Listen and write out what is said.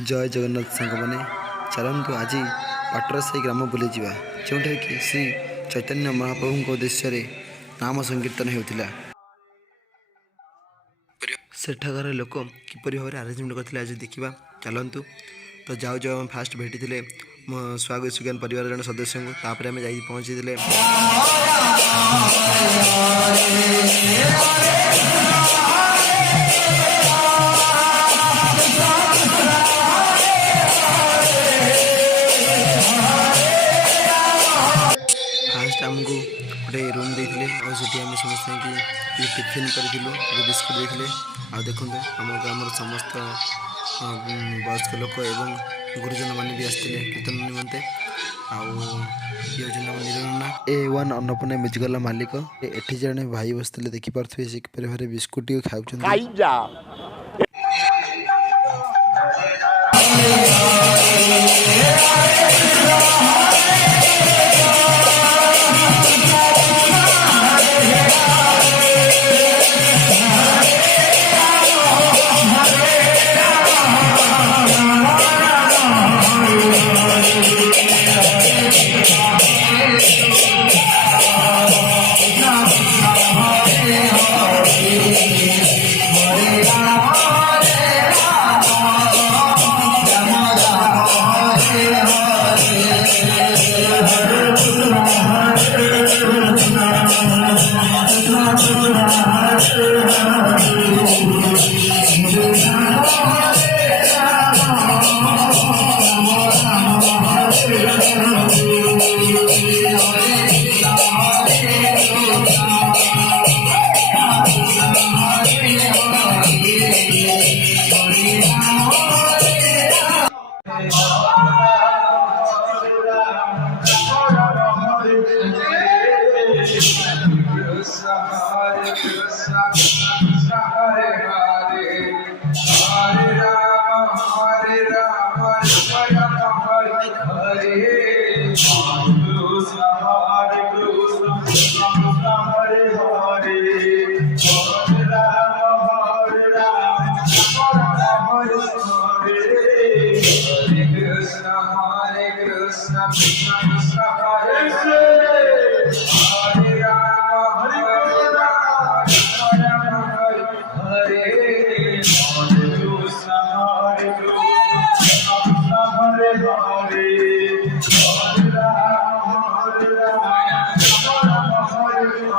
जय जगन्नाथ सांग मैंने चलतु आज पाटर से ग्राम बुली जा जो कि श्री चैतन्य महाप्रभु उद्देश्य नाम संकीर्तन होता सेठाकार लोक किपर भाव में आरेंजमेंट करते आज देखा चलतु तो जाऊ जाऊ फास्ट भेटी मो स्वागत सुज्ञान परिवार जन सदस्य को तापर आम जा पहुँची फास्ट आमको गोटे रूम देते और आम समस्त कि टिफिन करूँ बिस्कुट देते आ देखो आम ग्राम समस्त वयस्क लोक एवं गुरुजन मैंने भी आसते कीर्तन निमंते निरंजना A1 अन्नपूर्णा म्यूजिकल मालिक एठी जड़े भाई बसते देखिपे से किपर भाई बिस्कुट खाऊ